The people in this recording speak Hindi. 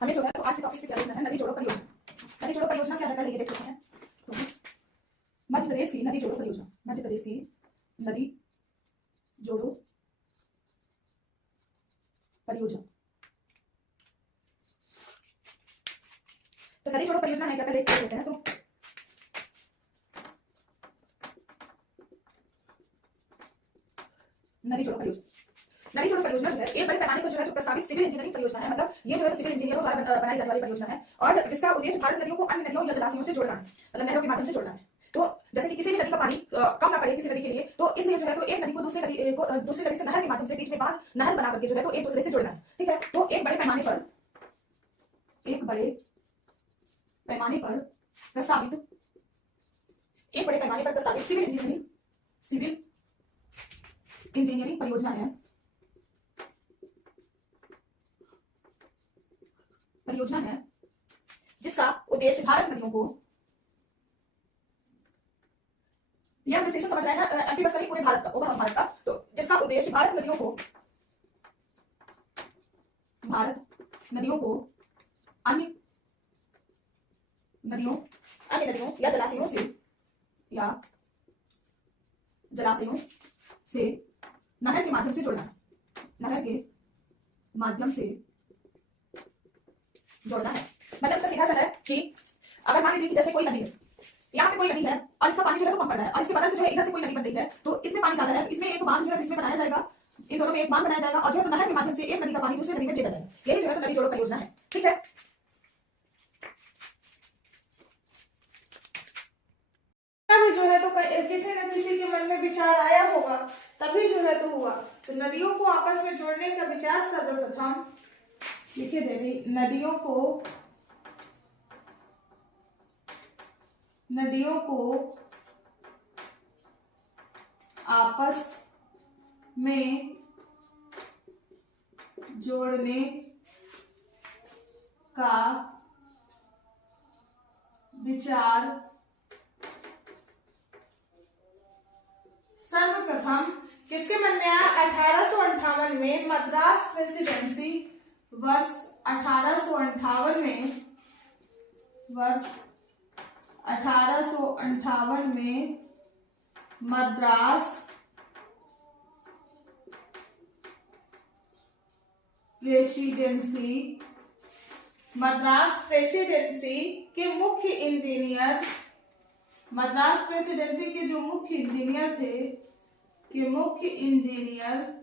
हमें जो है तो आज के टॉपिक पे क्या देखना है, नदी जोड़ो परियोजना। नदी जोड़ो परियोजना क्या है पहले ये देख लेते हैं। तो मध्य प्रदेश की नदी जोड़ो परियोजना, मध्य प्रदेश की नदी जोड़ो परियोजना। तो नदी जोड़ो परियोजना है क्या पहले इसको देख लेते हैं। तो नदी जोड़ो परियोजना, नदी जोड़ो परियोजना जो है एक बड़े पैमाने पर जो है तो प्रस्तावित सिविल इंजीनियरिंग परियोजना है। मतलब ये जो है सिविल इंजीनियरों द्वारा बनाई जाने वाली परियोजना है और जिसका उद्देश्य भारत नदियों को अन्य नदियों या जलाशयों से जोड़ना है, मतलब नहरों के माध्यम से जोड़ना है। तो जैसे कि किसी भी नदी का पानी कम ना पड़े किसी नदी के लिए, तो इसलिए जो है तो एक नदी को दूसरी नदी से नहर के माध्यम से बीच में बांध नहर बना करके जो है तो एक दूसरे से जोड़ना है। ठीक है, तो एक बड़े पैमाने पर प्रस्तावित सिविल इंजीनियरिंग परियोजना है जिसका उद्देश्य भारत नदियों को, यह डिफिनेशन समझ रहे हैं एमपी बस पूरे भारत का, ओवरऑल भारत का। तो जिसका उद्देश्य भारत नदियों को अन्य नदियों या जलाशयों से नहर के माध्यम से जोड़ना है, मतलब इसका सीधा सा है कि अगर मान लीजिए जैसे कोई नदी है, यहाँ पे कोई नदी है और इसका पानी जो है तो कम पड़ रहा है और इसके बगल से जो है इधर से कोई नदी बन रही है, तो इसमें पानी ज्यादा है तो इसमें एक बांध जो है इसमें बनाया जाएगा, इन दोनों में एक बांध बनाया जाएगा और जो है तो नहर के माध्यम से एक नदी का पानी दूसरी नदी में भेजा जाएगा। यही जो है तो नदी जोड़ो परियोजना है। ठीक है, में जो है तो किसी न किसी के मन में विचार आया होगा, तभी जो है तो हुआ। तो नदियों को आपस में जोड़ने का विचार सर्वप्रथम लिखे देवी, नदियों को आपस में जोड़ने का विचार सर्वप्रथम किसके मन में आया? 1858 में मद्रास प्रेसिडेंसी, वर्ष 1858 में मद्रास प्रेसिडेंसी के मुख्य इंजीनियर, मद्रास प्रेसिडेंसी के जो मुख्य इंजीनियर थे कि मुख्य इंजीनियर